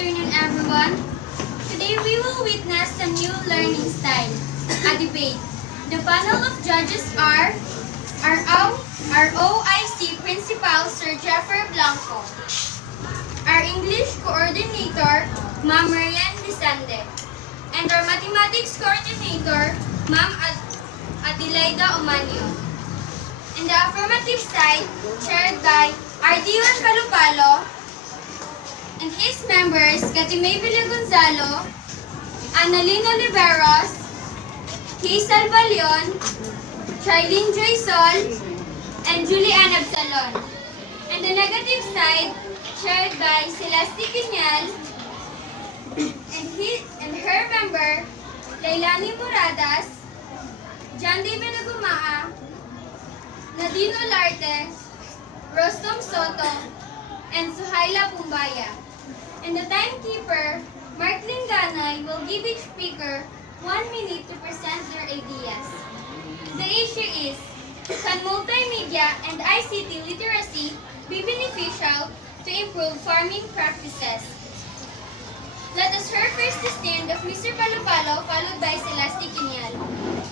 afternoon, everyone. Today we will witness a new learning style, a debate. The panel of judges are our OIC Principal, Sir Jeffrey Blanco, our English Coordinator, Ma'am Marian Lisande, and our Mathematics Coordinator, Ma'am Adelaida Omanio. In the affirmative side, chaired by Ardiwan Calupalo, and his members, Katimay Villagonzalo, Annalyn Oliveros, Hazel Balion, Charlene Joysol, and Julian Absalon. And the negative side, chaired by Celeste Quiñal, and her member, Leilani Muradas, John D. Benagumaa, Nadine Olarte, Rostom Soto, and Suhaila Pumbaya. And the timekeeper, Mark Linganay, will give each speaker 1 minute to present their ideas. The issue is, can multimedia and ICT literacy be beneficial to improve farming practices? Let us hear first the stand of Mr. Palupalo, followed by Celeste Quiñal.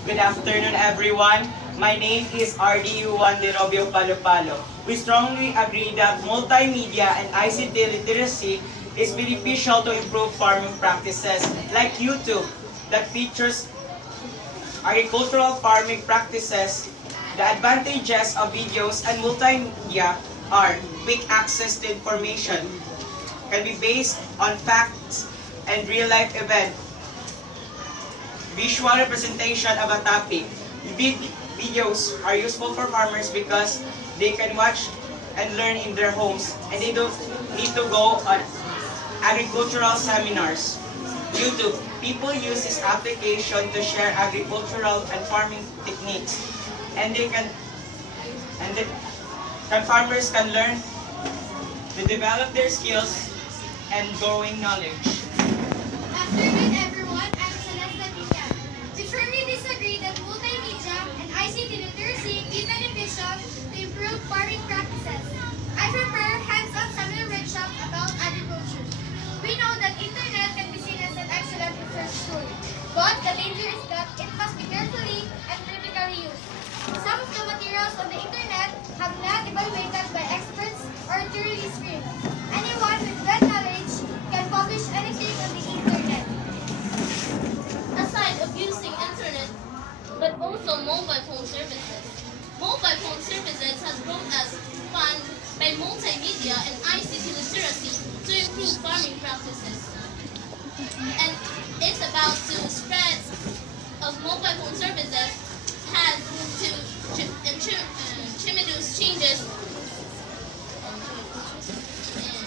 Good afternoon, everyone. My name is RDU Juan de Robio Palupalo. We strongly agree that multimedia and ICT literacy is beneficial to improve farming practices like YouTube that features agricultural farming practices. The advantages of videos and multimedia are quick access to information, can be based on facts and real-life events, visual representation of a topic. Videos are useful for farmers because they can watch and learn in their homes and they don't need to go on agricultural seminars. YouTube. People use this application to share agricultural and farming techniques, and farmers can learn to develop their skills and growing knowledge. Afternoon, everyone. I'm Celeste Quiñal. We firmly disagree that multimedia and ICT literacy be beneficial to improve farming practices. I prefer hands-on seminar workshops about agriculture. We know that internet can be seen as an excellent research tool, but the danger is that it must be carefully and critically used. Some of the materials on the internet have not evaluated by experts or thoroughly screened. Anyone with bad knowledge can publish anything on the internet. Aside of using internet, but also mobile phone services. Mobile phone services has brought us fund by multimedia and ICT literacy to improve farming practices. And it's about to spread of mobile phone services has to introduce changes in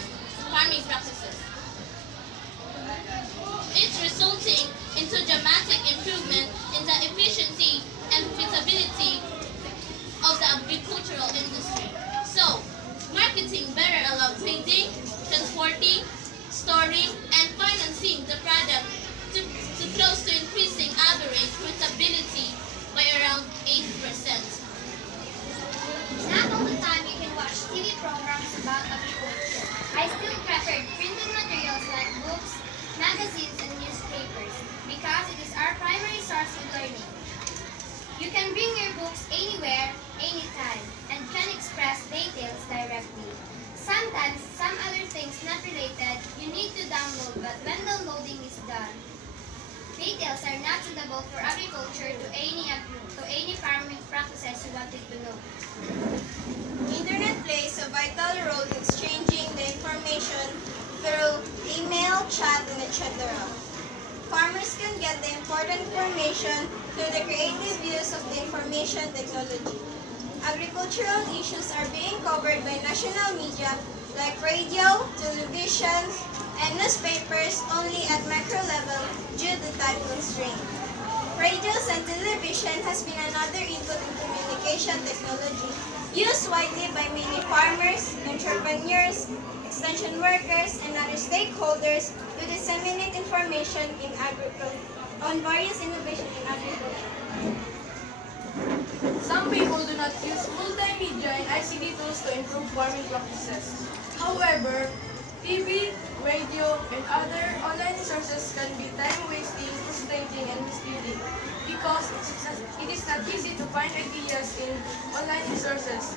farming practices. It's resulting into dramatic improvement in the efficiency and feasibility of the agricultural industry. So, marketing better allow trading, transporting, storing, and financing the product to close to increasing average profitability by around 8%. Not all the time you can watch TV programs about agriculture. I still prefer printed materials like books, magazines, and newspapers because it is our primary source of learning. You can bring your books anywhere, anytime, and can express details directly. Sometimes, some other things not related, you need to download, but when downloading is done, details are not suitable for agriculture to any farming practices you wanted to know. Internet plays a vital role in exchanging the information through email, chat, and etc. Farmers can get the important information through the creative use of the information technology. Agricultural issues are being covered by national media like radio, television, and newspapers only at macro level due to time constraint. Radios and television has been another input in communication technology used widely by many farmers, entrepreneurs, extension workers, and other stakeholders to disseminate information in agriculture on various innovations in agriculture. Some people do not use multimedia and ICT tools to improve farming practices. However, TV, radio, and other online sources can be time-wasting, frustrating, and misleading because it is not easy to find ideas in online sources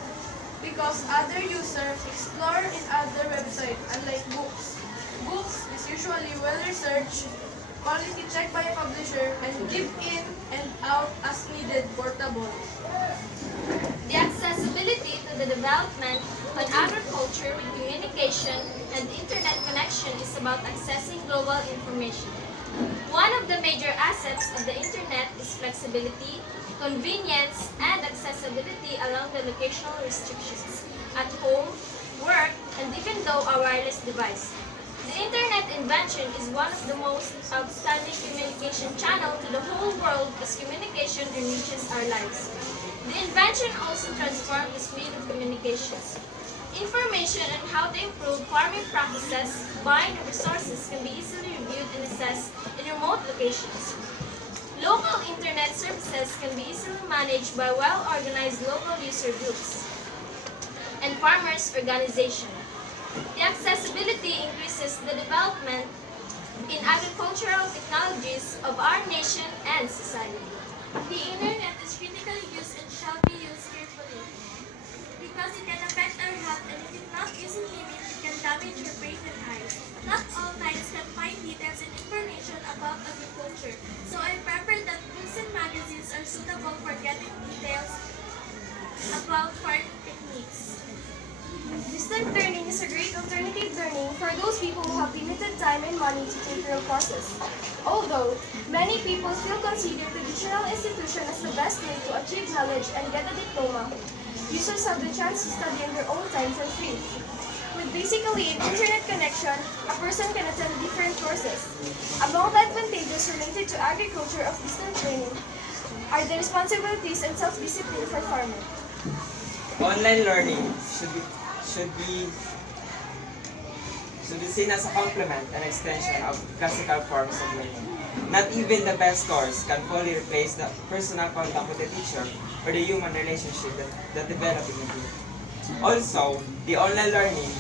because other users explore in other websites unlike books. Books is usually well-researched, quality checked by a publisher, and give in and out as needed portable. The accessibility to the development of agriculture with communication and internet connection is about accessing global information. One of the major assets of the internet is flexibility, convenience, and accessibility along the locational restrictions at home, work, and even though a wireless device. The internet invention is one of the most outstanding communication channel to the whole world as communication enriches our lives. The invention also transformed the speed of communications. Information on how to improve farming practices, buying resources can be easily reviewed and assessed in remote locations. Local internet services can be easily managed by well-organized local user groups and farmers' organizations. The accessibility increases the development in agricultural technologies of our nation and society. The internet is critically used and shall be used carefully because it can affect our health, and if it's not used in limit, it can damage your brain and eyes. Not all sites can find details and information about agriculture, so I prefer that books and magazines are suitable for getting details about farm techniques. Distant learning is a great alternative learning for those people who have limited time and money to take real courses. Although, many people still consider traditional institution as the best way to achieve knowledge and get a diploma, users have the chance to study in their own time for free. With basically an internet connection, a person can attend different courses. Among the advantages related to agriculture of distant learning are the responsibilities and self-discipline for farmers. Online learning should be seen as a complement and extension of classical forms of learning. Not even the best course can fully replace the personal contact with the teacher or the human relationship that develop in the group. Also, the online learning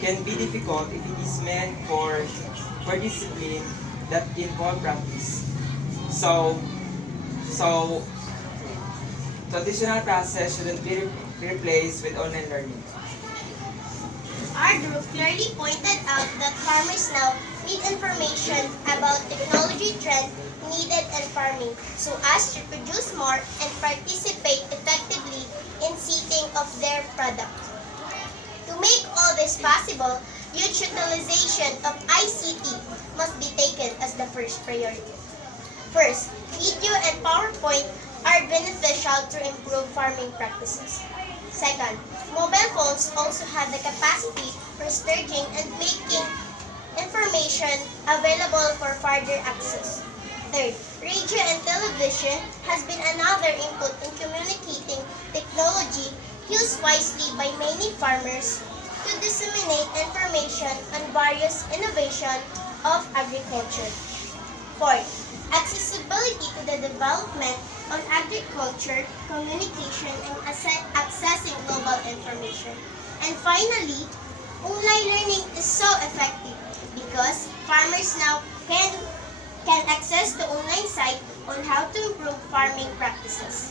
can be difficult if it is meant for discipline that involve practice. So traditional classes shouldn't be replaced with online learning. Our group clearly pointed out that farmers now need information about technology trends needed in farming so as to produce more and participate effectively in seeding of their product. To make all this possible, huge utilization of ICT must be taken as the first priority. First, video and PowerPoint are beneficial to improve farming practices. Second, mobile phones also have the capacity for staging and making information available for further access. Third, radio and television has been another input in communicating technology used wisely by many farmers to disseminate information on various innovations of agriculture. Fourth, accessibility to the development on agriculture, communication, and accessing global information. And finally, online learning is so effective because farmers now can access the online site on how to improve farming practices.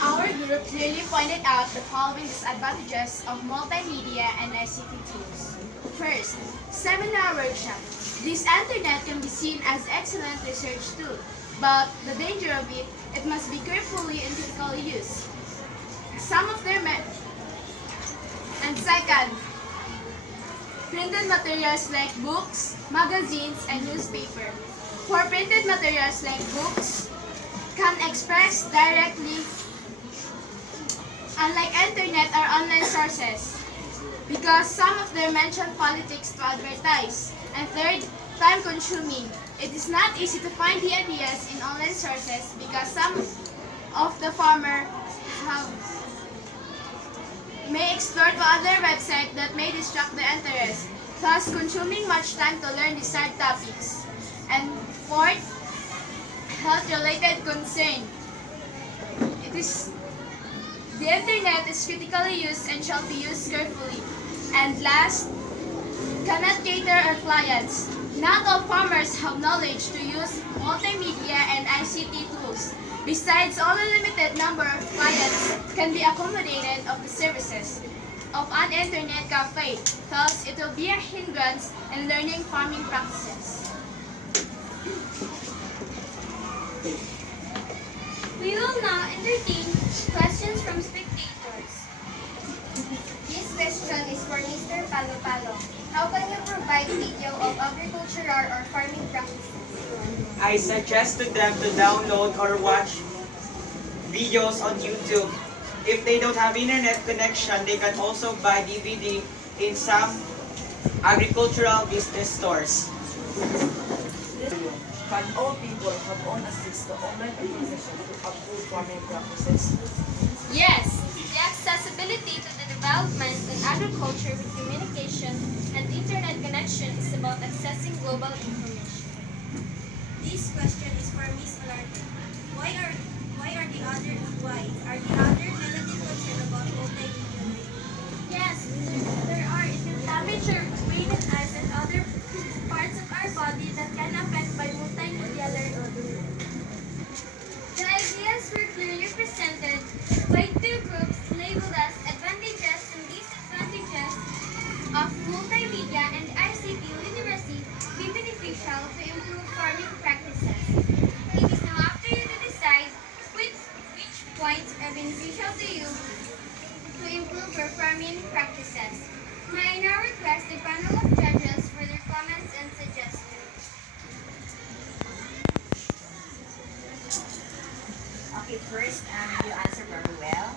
Our group clearly pointed out the following disadvantages of multimedia and ICT tools. First, seminar workshop. This internet can be seen as excellent research tool, but the danger of it must be carefully and critically used. And second, printed materials like books, magazines, and newspaper. For printed materials like books, can express directly, unlike internet or online sources, because some of them mention politics to advertise. And third, time-consuming. It is not easy to find the ideas in online sources because some of the farmers may explore to other websites that may distract the interest, thus consuming much time to learn desired topics. And fourth, health-related concern. The internet is critically used and shall be used carefully. And last, cannot cater our clients. Not all farmers have knowledge to use multimedia and ICT tools. Besides, only a limited number of clients can be accommodated of the services of an internet cafe. Thus, it will be a hindrance in learning farming practices. We will now entertain questions from spectators. This question is for Mr. Palo. How can you provide video of agricultural or farming practices? I suggest to them to download or watch videos on YouTube. If they don't have internet connection, they can also buy DVD in some agricultural business stores. Can all people have on access to online information to uphold farming practices? Yes, the accessibility to the development in agriculture with communication and internet connection is about accessing global information. This question is for Miss Olarte. Why are the other negative concerns about multimedia? Yes, there are. It can damage your brain and eyes and other parts of our body that can affect by multimedia learning. The ideas were clearly presented by two groups labeled as advantages and disadvantages of multimedia and ICT literacy be beneficial to improve farming practices. It is now up to you to decide which points are beneficial to you to improve your farming practices. May I now request the panel of judges for their comments and suggestions. Okay, first, you answer very well.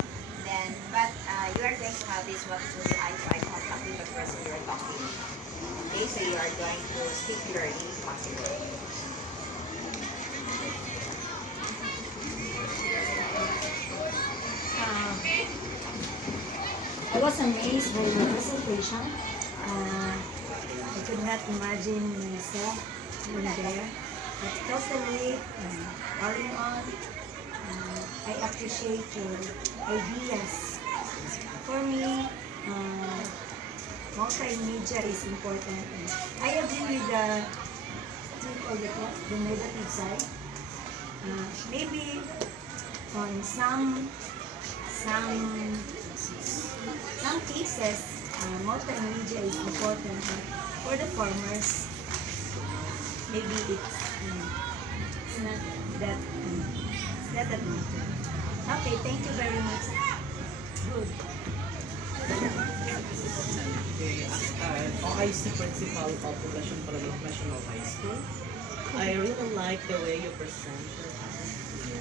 But you are going to have this what is the eye-to-eye contact with the person you are talking. Okay, so you are going to speak clearly if possible. I was amazed by your presentation. I could not imagine myself being there. But totally, all in all, I appreciate your ideas. For me, multimedia is important. I agree with the negative side. Maybe on some cases, multimedia is important, but for the farmers, maybe it's not that important. Okay, thank you very much. Good. Okay, OIC Principal of Poblacion Polomolok National High School. I really like the way you present your here.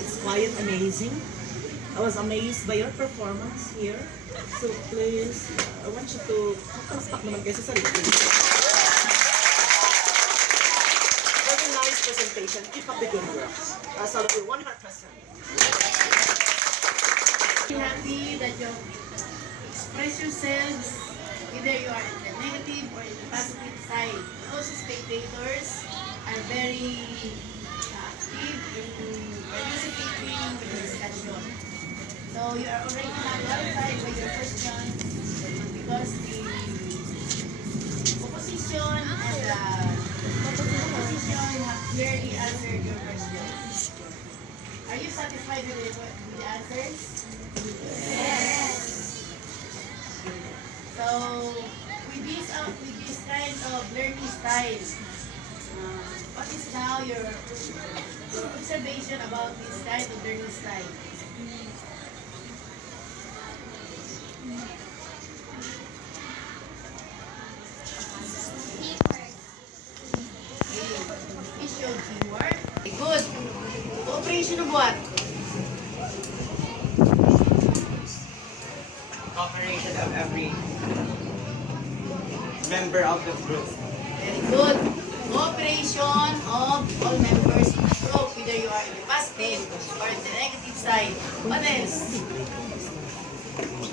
It's quite amazing. I was amazed by your performance here. So please, I want you to stop naman kayo sa sarili. Very nice presentation. Keep up the good work. Salute 100%. Happy that you express yourselves, either you are in the negative or in the positive side. Also, spectators are very active in participating in the discussion. So you are already now qualified by your question because the opposition and the opposition have clearly answered your question. Are you satisfied with the answers? Yes. So with this kind of learning style, what is now your observation about this kind of learning style? Is your teamwork? Good. Cooperation of what? Cooperation of every member of the group. Very good. Cooperation of all members in the group, whether you are in the positive or in the negative side. What else?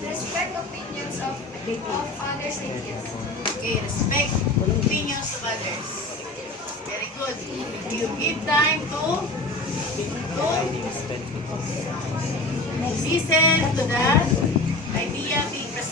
Respect opinions of others' ideas. Okay, respect opinions of others. Very good. You give time to listen to the idea being presented.